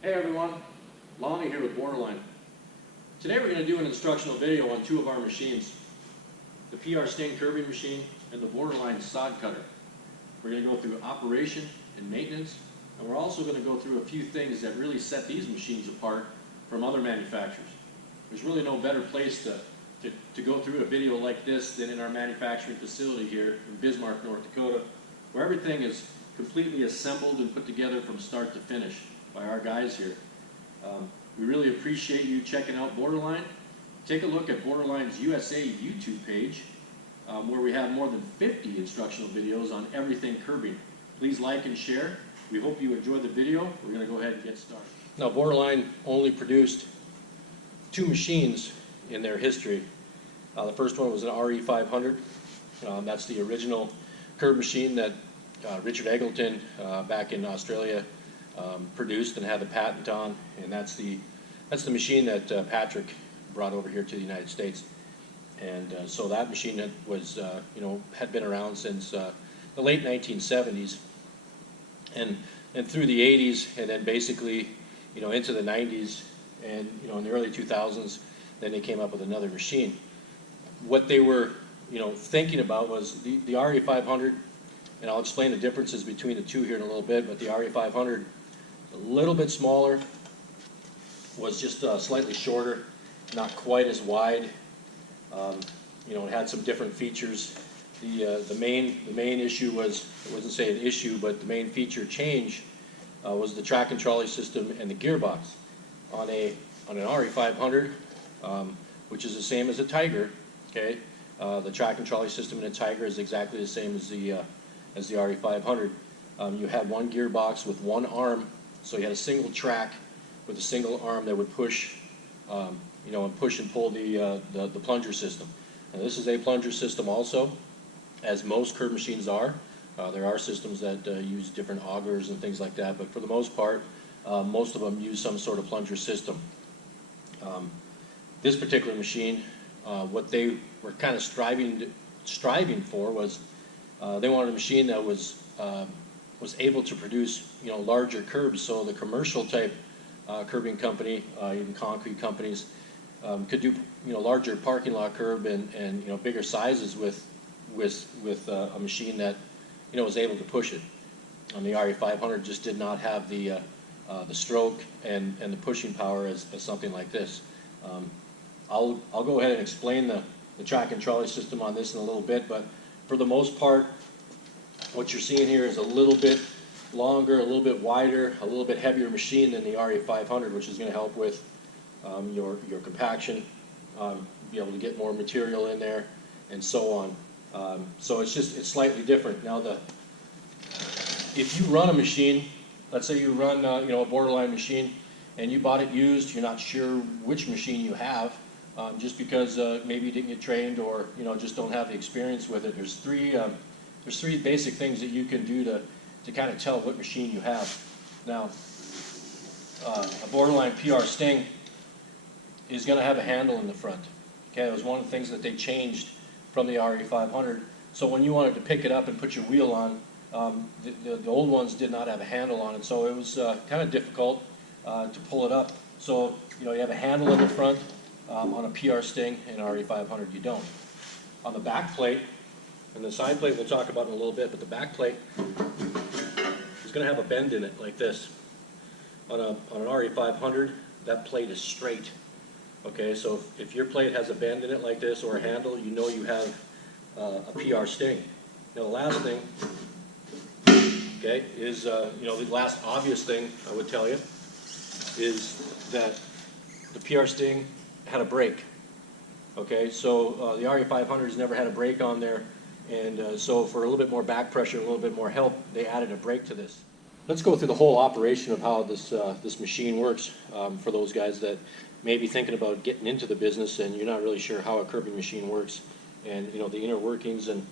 Hey everyone, Lonnie here with Borderline. Today we're going to do an instructional video on two of our machines, the PR Sting curbing machine and the Borderline sod cutter. We're going to go through operation and maintenance, and we're also going to go through a few things that really set these machines apart from other manufacturers. There's really no better place to go through a video like this than in our manufacturing facility here in Bismarck, North Dakota, where everything is completely assembled and put together from start to finish by our guys here. We really appreciate you checking out Borderline. Take a look at Borderline's USA YouTube page, where we have more than 50 instructional videos on everything curbing. Please like and share. We hope you enjoy the video. We're going to go ahead and get started. Now, Borderline only produced two machines in their history. The first one was an RE500. That's the original curb machine that Richard Eggleton back in Australia produced and had the patent on, and that's the machine that Patrick brought over here to the United States. And so that machine that was had been around since the late 1970s, and through the 80s, and then basically into the 90s, and in the early 2000s, then they came up with another machine. What they were thinking about was the RE500, and I'll explain the differences between the two here in a little bit. But the RE500, a little bit smaller, was just slightly shorter, not quite as wide. It had some different features. The main issue was, I wouldn't say an issue, but the main feature change was the track and trolley system and the gearbox. On an RE500, which is the same as a Tiger, okay, the track and trolley system in a Tiger is exactly the same as the RE500. You had one gearbox with one arm, so you had a single track with a single arm that would push, and push and pull the plunger system. Now, this is a plunger system also, as most curb machines are. There are systems that use different augers and things like that, but for the most part, most of them use some sort of plunger system. This particular machine, what they were kind of striving for was they wanted a machine that was able to produce larger curbs. So the commercial type curbing company, even concrete companies, could do larger parking lot curb and bigger sizes with a machine that was able to push it. The RE500 just did not have the stroke and the pushing power as something like this. I'll go ahead and explain the track and trolley system on this in a little bit, but for the most part, what you're seeing here is a little bit longer, a little bit wider, a little bit heavier machine than the RE500, which is going to help with your compaction, be able to get more material in there, and so on. So it's slightly different. Now, if you run a machine, let's say you run a Borderline machine, and you bought it used, you're not sure which machine you have, just because maybe you didn't get trained or just don't have the experience with it. There's three basic things that you can do to kind of tell what machine you have. Now, a Borderline PR Sting is going to have a handle in the front. Okay, it was one of the things that they changed from the RE500. So when you wanted to pick it up and put your wheel on, the old ones did not have a handle on it, so it was kind of difficult to pull it up. So you have a handle in the front on a PR Sting, and RE500 you don't. On the back plate, and the side plate we'll talk about in a little bit, but the back plate is going to have a bend in it like this. On an RE500, that plate is straight. Okay, so if your plate has a bend in it like this or a handle, you have a PR Sting. Now the last thing, okay, is the last obvious thing I would tell you is that the PR Sting had a brake. Okay, so the RE500 has never had a brake on there, and so for a little bit more back pressure, a little bit more help, they added a brake to this. Let's go through the whole operation of how this machine works for those guys that may be thinking about getting into the business and you're not really sure how a curbing machine works, and the inner workings and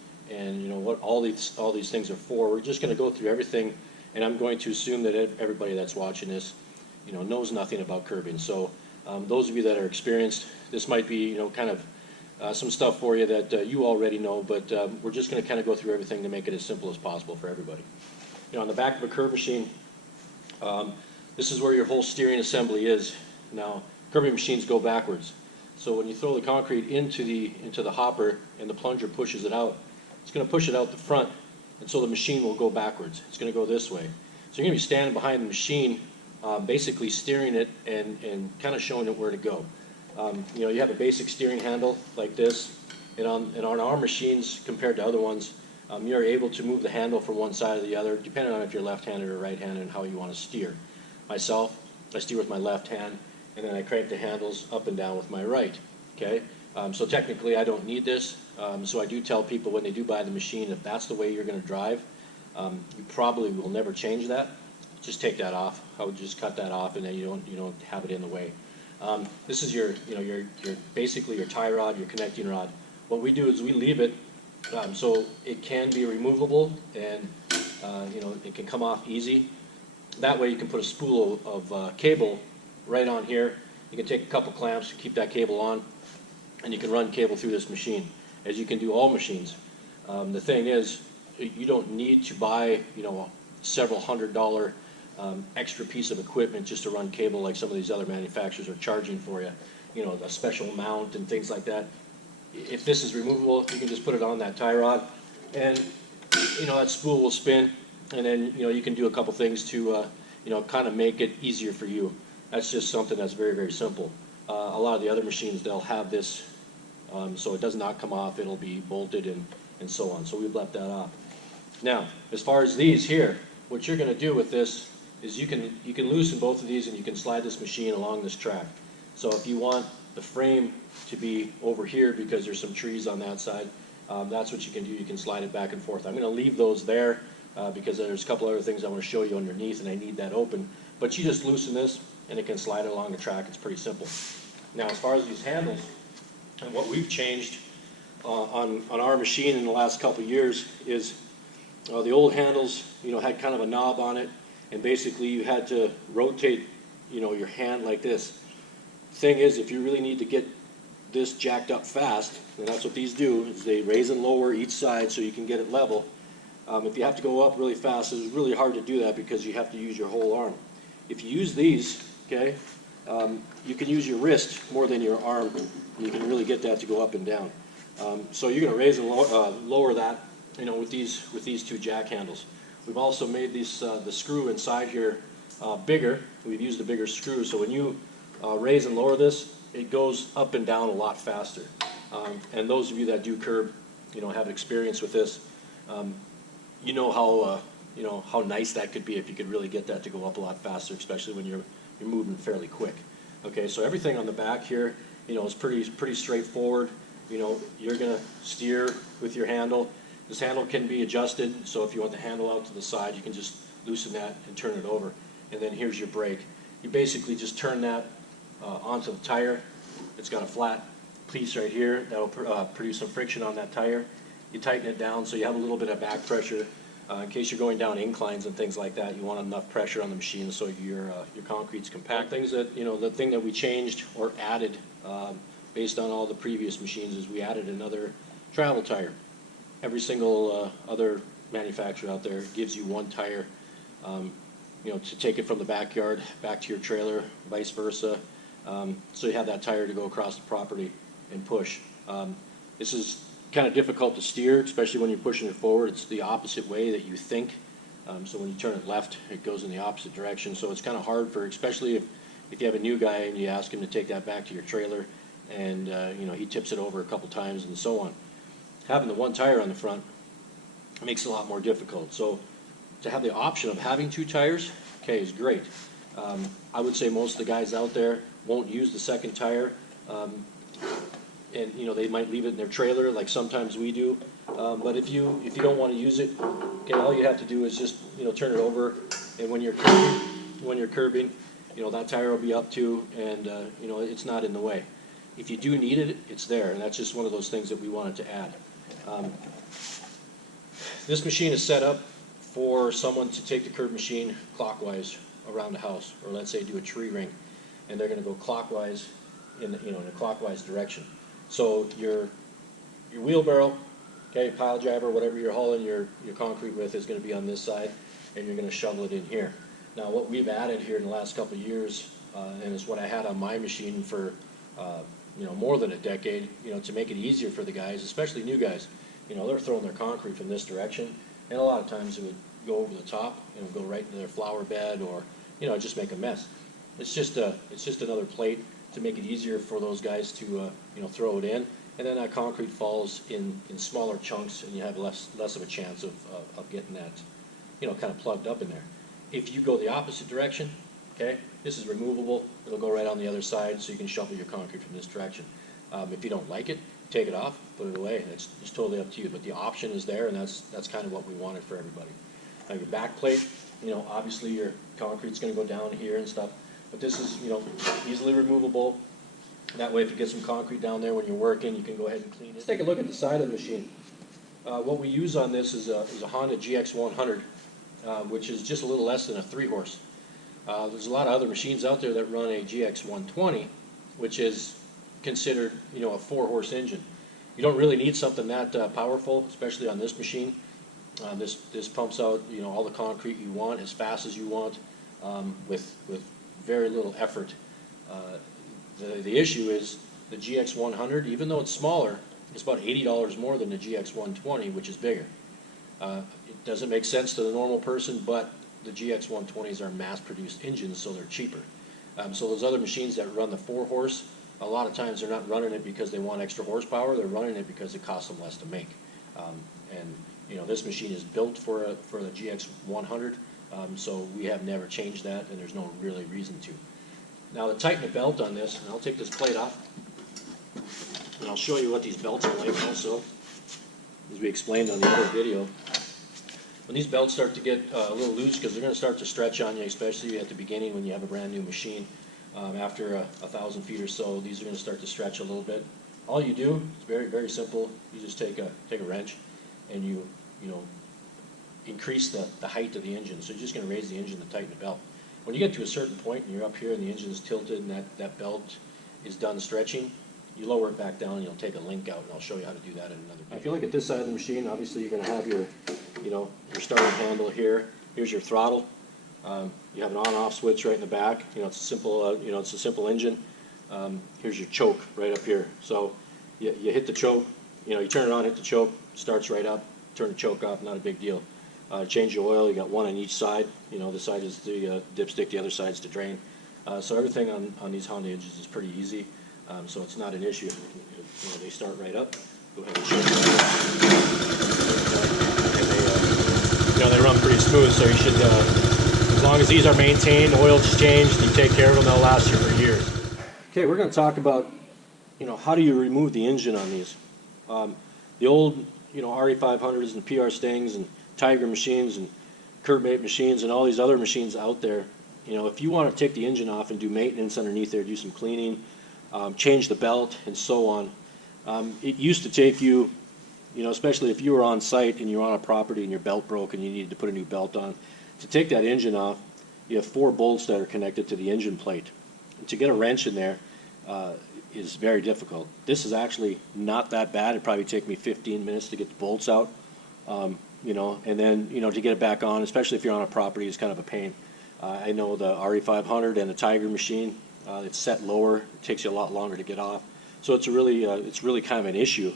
what all these things are for. We're just going to go through everything, and I'm going to assume that everybody that's watching this knows nothing about curbing. So those of you that are experienced, this might be kind of some stuff for you that you already know, but we're just going to kind of go through everything to make it as simple as possible for everybody. On the back of a curb machine, This is where your whole steering assembly is. Now, curbing machines go backwards. So when you throw the concrete into the hopper and the plunger pushes it out, it's going to push it out the front, and so the machine will go backwards. It's going to go this way. So you're going to be standing behind the machine, basically steering it and kind of showing it where to go. You have a basic steering handle like this, and on our machines compared to other ones, you're able to move the handle from one side to the other, depending on if you're left-handed or right-handed and how you want to steer. Myself, I steer with my left hand, and then I crank the handles up and down with my right. Okay, so technically I don't need this. So I do tell people when they do buy the machine, if that's the way you're going to drive, you probably will never change that. Just take that off. I would just cut that off, and then you don't have it in the way. This is your basically your tie rod, your connecting rod. What we do is we leave it so it can be removable, and it can come off easy. That way you can put a spool of cable right on here. You can take a couple clamps, keep that cable on, and you can run cable through this machine, as you can do all machines. The thing is, you don't need to buy several $100 extra piece of equipment just to run cable like some of these other manufacturers are charging for you. A special mount and things like that. If this is removable, you can just put it on that tie rod, and that spool will spin, and then you can do a couple things to kind of make it easier for you. That's just something that's very, very simple. A lot of the other machines, they'll have this so it does not come off. It'll be bolted and so on. So we've left that off. Now, as far as these here, what you're going to do with this is you can loosen both of these, and you can slide this machine along this track. So if you want the frame to be over here because there's some trees on that side, that's what you can do. You can slide it back and forth. I'm going to leave those there because there's a couple other things I want to show you underneath, and I need that open. But you just loosen this, and it can slide it along the track. It's pretty simple. Now, as far as these handles, and what we've changed on our machine in the last couple of years is the old handles, had kind of a knob on it, and basically you had to rotate, your hand like this. Thing is, if you really need to get this jacked up fast, and that's what these do, is they raise and lower each side so you can get it level. If you have to go up really fast, it's really hard to do that because you have to use your whole arm. If you use these, okay, you can use your wrist more than your arm. You can really get that to go up and down. So you're going to raise and lower that, with these two jack handles. We've also made these the screw inside here bigger. We've used a bigger screw, so when you raise and lower this, it goes up and down a lot faster. And those of you that do curb, have experience with this, how nice that could be if you could really get that to go up a lot faster, especially when you're moving fairly quick. Okay, so everything on the back here, is pretty straightforward. You're gonna steer with your handle. This handle can be adjusted, so if you want the handle out to the side, you can just loosen that and turn it over. And then here's your brake. You basically just turn that onto the tire. It's got a flat piece right here that'll produce some friction on that tire. You tighten it down so you have a little bit of back pressure. In case you're going down inclines and things like that, you want enough pressure on the machine so your concrete's compact. Things that, the thing that we changed or added based on all the previous machines is we added another travel tire. Every single other manufacturer out there gives you one tire, to take it from the backyard back to your trailer, vice versa. So you have that tire to go across the property and push. This is kind of difficult to steer, especially when you're pushing it forward. It's the opposite way that you think. So when you turn it left, it goes in the opposite direction. So it's kind of hard especially if you have a new guy and you ask him to take that back to your trailer, and he tips it over a couple times and so on. Having the one tire on the front makes it a lot more difficult. So to have the option of having two tires, okay, is great. I would say most of the guys out there won't use the second tire, and they might leave it in their trailer like sometimes we do. But if you don't want to use it, okay, all you have to do is just turn it over, and when you're curbing, that tire will be up too, and it's not in the way. If you do need it, it's there, and that's just one of those things that we wanted to add. This machine is set up for someone to take the curb machine clockwise around the house, or let's say do a tree ring, and they're going to go clockwise in a clockwise direction. So your wheelbarrow, okay, pile driver, whatever you're hauling your concrete with, is going to be on this side, and you're going to shovel it in here. Now what we've added here in the last couple of years, and it's what I had on my machine for more than a decade, to make it easier for the guys, especially new guys. They're throwing their concrete from this direction, and a lot of times it would go over the top, go right into their flower bed, or just make a mess. It's just another plate to make it easier for those guys to throw it in, and then that concrete falls in smaller chunks, and you have less of a chance of getting that kind of plugged up in there. If you go the opposite direction, okay, this is removable. It'll go right on the other side, so you can shovel your concrete from this direction. If you don't like it, take it off, put it away. It's totally up to you, but the option is there, and that's kind of what we wanted for everybody. Now your back plate, obviously your concrete's going to go down here and stuff, but this is easily removable. That way, if you get some concrete down there when you're working, you can go ahead and clean it. Let's take a look at the side of the machine. What we use on this is a Honda GX100, which is just a little less than a 3-horse. There's a lot of other machines out there that run a GX120, which is considered, a 4-horse engine. You don't really need something that powerful, especially on this machine. This pumps out, all the concrete you want as fast as you want, with very little effort. The issue is the GX100, even though it's smaller, it's about $80 more than the GX120, which is bigger. It doesn't make sense to the normal person, but the GX120s are mass-produced engines, so they're cheaper. So those other machines that run the 4-horse, a lot of times they're not running it because they want extra horsepower. They're running it because it costs them less to make. This machine is built for the GX100, so we have never changed that, and there's no really reason to. Now to tighten the belt on this, and I'll take this plate off, and I'll show you what these belts are like also, as we explained on the other video. When these belts start to get a little loose, because they're going to start to stretch on you, especially at the beginning when you have a brand new machine, after 1,000 feet or so, these are going to start to stretch a little bit. All you do, it's very, very simple. You just take a wrench, and you increase the height of the engine. So you're just going to raise the engine to tighten the belt. When you get to a certain point and you're up here and the engine is tilted and that belt is done stretching, you lower it back down and you'll take a link out, and I'll show you how to do that in another video. If you look at this side of the machine, obviously you're going to have your starting handle here. Here's your throttle. You have an on-off switch right in the back. It's a simple, it's a simple engine. Here's your choke right up here. So you hit the choke, you turn it on, hit the choke, starts right up. Turn the choke off, not a big deal. Change your oil. You got one on each side. This side is the dipstick, the other side's the drain. So everything on these Honda engines is pretty easy. So it's not an issue. They start right up. Go ahead and choke and they run pretty smooth. So you should, as long as these are maintained, oil's changed, you take care of them, they'll last you for years. Okay, we're going to talk about, how do you remove the engine on these? The old, RE500s and PR Stings and Tiger machines and Curvmate machines and all these other machines out there, if you want to take the engine off and do maintenance underneath there, do some cleaning, change the belt and so on, it used to take you, especially if you were on site and you're on a property and your belt broke and you needed to put a new belt on, to take that engine off, you have 4 bolts that are connected to the engine plate. And to get a wrench in there is very difficult. This is actually not that bad. It'd probably take me 15 minutes to get the bolts out, and then, to get it back on, especially if you're on a property, is kind of a pain. I know the RE500 and the Tiger machine, it's set lower. It takes you a lot longer to get off. So it's really kind of an issue,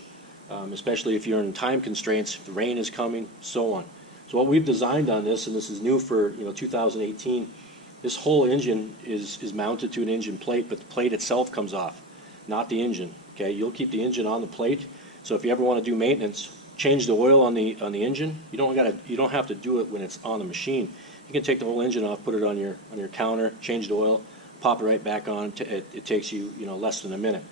especially if you're in time constraints, if the rain is coming, so on. So what we've designed on this, and this is new for 2018, this whole engine is mounted to an engine plate, but the plate itself comes off, not the engine. Okay, you'll keep the engine on the plate. So if you ever want to do maintenance, change the oil on the engine. You don't have to do it when it's on the machine. You can take the whole engine off, put it on your counter, change the oil, pop it right back on. It takes you less than a minute.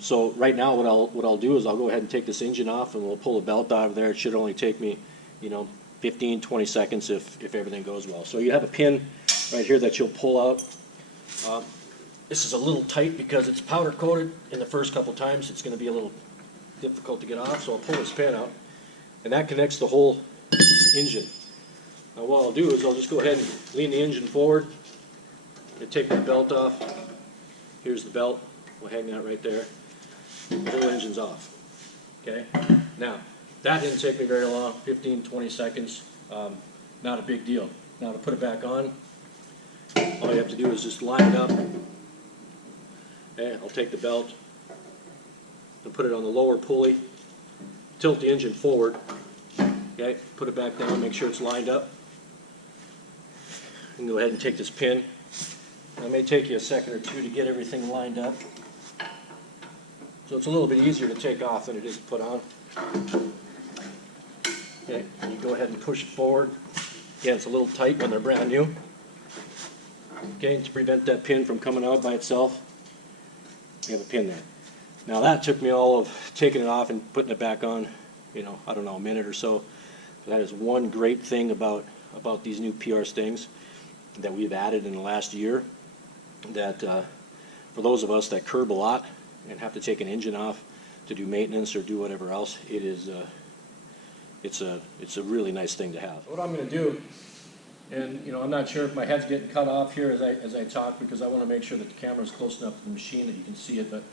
So right now, what I'll do is I'll go ahead and take this engine off, and we'll pull the belt out of there. It should only take me 15-20 seconds if everything goes well. So you have a pin right here that you'll pull out. This is a little tight because it's powder coated. In the first couple times, it's going to be a little difficult to get off, so I'll pull this pin out, and that connects the whole engine. Now what I'll do is I'll just go ahead and lean the engine forward and take the belt off. Here's the belt. We'll hang that right there. The whole engine's off. Okay. Now that didn't take me very long, 15-20 seconds. Not a big deal. Now to put it back on, All you have to do is just line it up. Okay, I'll take the belt and put it on the lower pulley, tilt the engine forward, okay, put it back down, make sure it's lined up. You can go ahead and take this pin. It may take you a second or two to get everything lined up. So it's a little bit easier to take off than it is to put on. Okay, and you go ahead and push it forward. Again, it's a little tight when they're brand new. Okay, and to prevent that pin from coming out by itself, you have a pin there. Now that took me all of taking it off and putting it back on, you know, I don't know, a minute or so. That is one great thing about these new PR Stings that we've added in the last year, that for those of us that curb a lot and have to take an engine off to do maintenance or do whatever else, it is it's a really nice thing to have. What I'm going to do, and you know, I'm not sure if my head's getting cut off here as I talk, because I want to make sure that the camera is close enough to the machine that you can see it, but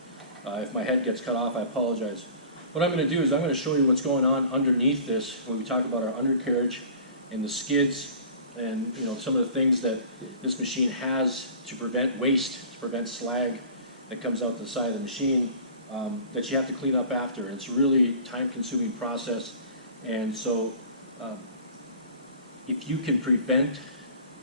if my head gets cut off, I apologize. What I'm going to do is I'm going to show you what's going on underneath this when we talk about our undercarriage and the skids, and you know, some of the things that this machine has to prevent waste, to prevent slag that comes out the side of the machine, that you have to clean up after. And it's a really time-consuming process, and so if you can prevent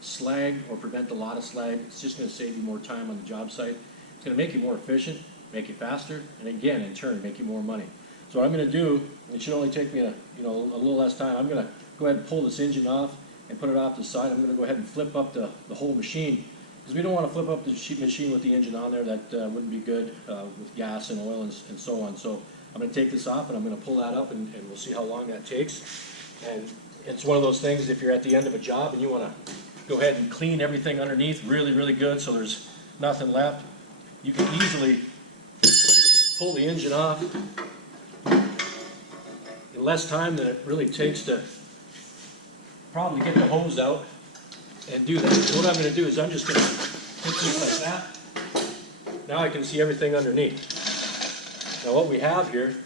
slag or prevent a lot of slag, it's just going to save you more time on the job site. It's going to make you more efficient, make you faster, and again, in turn, make you more money. So what I'm going to do, it should only take me a little less time. I'm going to go ahead and pull this engine off and put it off to the side. I'm going to go ahead and flip up the whole machine, because we don't want to flip up the machine with the engine on there. That wouldn't be good with gas and oil and so on. So I'm going to take this off and I'm going to pull that up, and we'll see how long that takes. And it's one of those things, if you're at the end of a job and you want to go ahead and clean everything underneath really, really good so there's nothing left, you can easily pull the engine off in less time than it really takes to probably get the hose out and do that. So what I'm going to do is I'm just going to put this like that. Now I can see everything underneath. Now what we have here,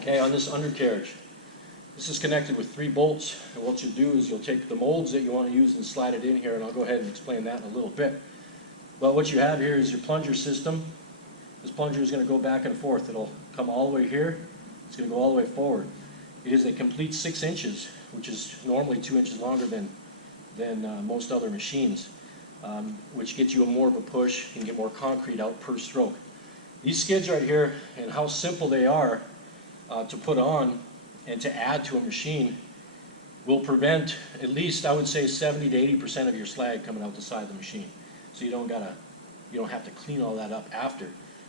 okay, on this undercarriage, this is connected with 3 bolts, and what you'll do is you'll take the molds that you want to use and slide it in here, and I'll go ahead and explain that in a little bit. But what you have here is your plunger system. This plunger is going to go back and forth. It'll come all the way here. It's going to go all the way forward. It is a complete 6 inches, which is normally 2 inches longer than most other machines, which gets you more of a push and get more concrete out per stroke. These skids right here, and how simple they are to put on and to add to a machine, will prevent at least, I would say, 70 to 80% of your slag coming out the side of the machine. So you don't have to clean all that up after.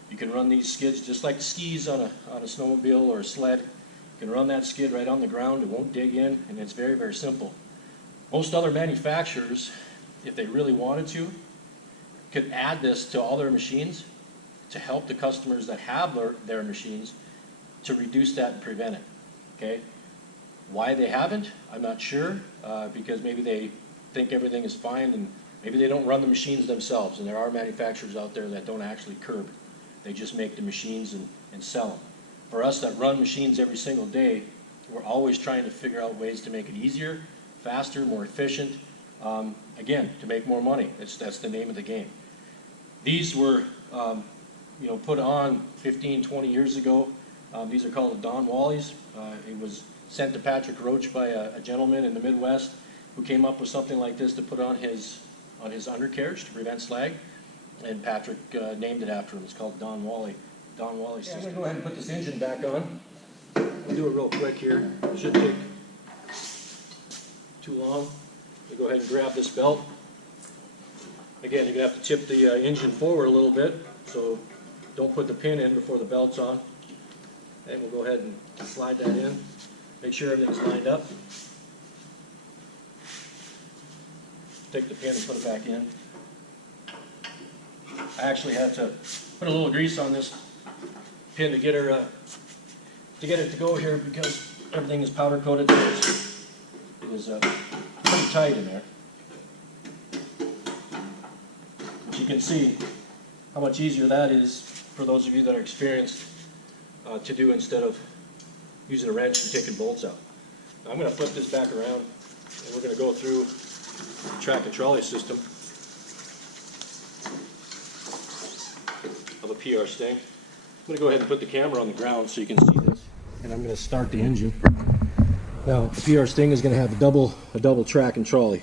You can run these skids just like skis on a snowmobile or a sled. You can run that skid right on the ground, it won't dig in, and it's very, very simple. Most other manufacturers, if they really wanted to, could add this to all their machines to help the customers that have their machines to reduce that and prevent it. Okay? Why they haven't, I'm not sure, because maybe they think everything is fine, and maybe they don't run the machines themselves, and there are manufacturers out there that don't actually curb. They just make the machines and sell them. For us that run machines every single day, we're always trying to figure out ways to make it easier, faster, more efficient, again, to make more money. That's the name of the game. These were put on 15, 20 years ago. These are called the Don Wallies. It was sent to Patrick Roach by a gentleman in the Midwest who came up with something like this to put on his undercarriage to prevent slag, and Patrick named it after him. It's called Don Wally system. I'm going to go ahead and put this engine back on. We'll do it real quick here. It shouldn't take too long. We'll go ahead and grab this belt. Again, you're going to have to tip the engine forward a little bit, so don't put the pin in before the belt's on. And we'll go ahead and slide that in. Make sure everything's lined up. Take the pin and put it back in. I actually had to put a little grease on this pin to get it to go here, because everything is powder coated. It is pretty tight in there. But you can see how much easier that is for those of you that are experienced to do, instead of using a wrench and taking bolts out. Now I'm going to flip this back around, and we're going to go through the track and trolley system. PR Sting. I'm going to go ahead and put the camera on the ground so you can see this. And I'm going to start the engine. Now, the PR Sting is going to have a double track and trolley,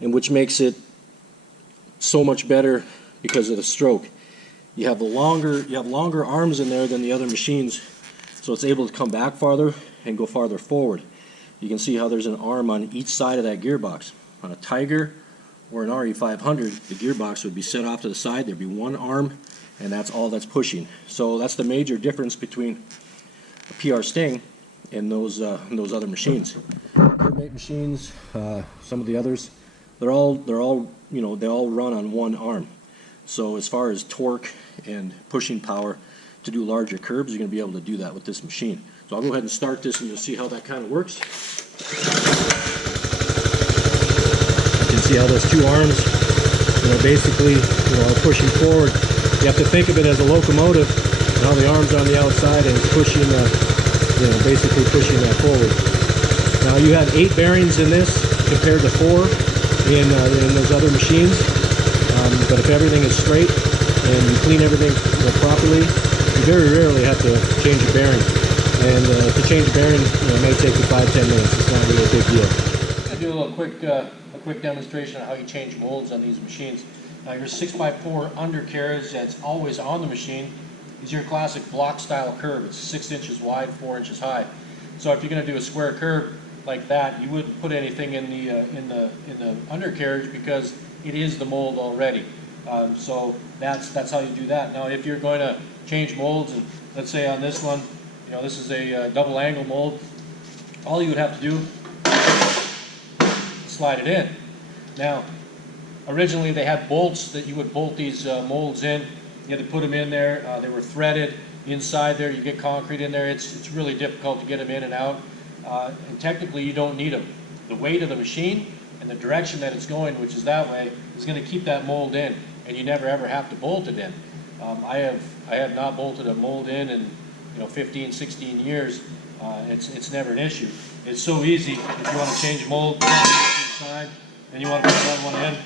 and which makes it so much better because of the stroke. You have longer arms in there than the other machines, so it's able to come back farther and go farther forward. You can see how there's an arm on each side of that gearbox. On a Tiger or an RE500, the gearbox would be set off to the side. There'd be one arm, and that's all that's pushing. So that's the major difference between a PR Sting and those other machines. Mate machines, some of the others, they're all you know, they all run on one arm. So as far as torque and pushing power to do larger curbs, you're going to be able to do that with this machine. So I'll go ahead and start this, and you'll see how that kind of works. You can see how those two arms, you know, basically, you know, are pushing forward. You have to think of it as a locomotive, and how the arms are on the outside, and it's pushing, you know, basically pushing that forward. Now you have 8 bearings in this compared to 4 in those other machines. But if everything is straight and you clean everything, you know, properly, you very rarely have to change a bearing. And to change a bearing, you know, it may take you 5-10 minutes. It's not really a big deal. I'll do a little quick demonstration of how you change molds on these machines. Now your 6x4 undercarriage that's always on the machine is your classic block style curve. It's 6 inches wide, 4 inches high. So if you're going to do a square curve like that, you wouldn't put anything in the undercarriage because it is the mold already. So that's how you do that. Now if you're going to change molds, and let's say on this one, you know, this is a double angle mold, all you would have to do is slide it in. Now originally they had bolts that you would bolt these molds in. You had to put them in there. They were threaded inside there. You get concrete in there. It's really difficult to get them in and out. And technically you don't need them. The weight of the machine and the direction that it's going, which is that way, is going to keep that mold in, and you never ever have to bolt it in. I have not bolted a mold in 15, 16 years. It's never an issue. It's so easy. If you want to change a mold inside and you want to put another one in,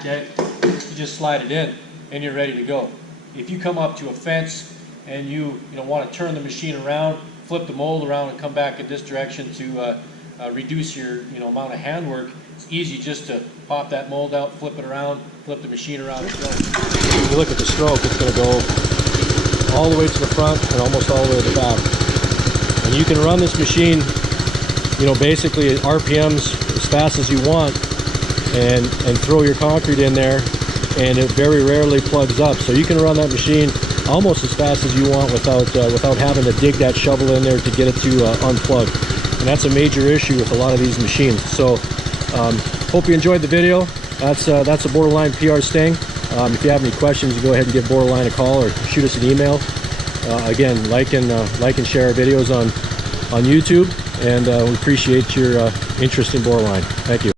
okay, you just slide it in and you're ready to go. If you come up to a fence and you want to turn the machine around, flip the mold around and come back in this direction to reduce your amount of handwork, it's easy just to pop that mold out, flip it around, flip the machine around and go. If you look at the stroke, it's going to go all the way to the front and almost all the way to the back. And you can run this machine, basically at RPMs as fast as you want, and throw your concrete in there, and it very rarely plugs up. So you can run that machine almost as fast as you want without having to dig that shovel in there to get it to unplug. And that's a major issue with a lot of these machines. So hope you enjoyed the video. That's a Borderline PR Sting. If you have any questions, you go ahead and give Borderline a call or shoot us an email. Again, like and share our videos on YouTube, and we appreciate your interest in Borderline. Thank you.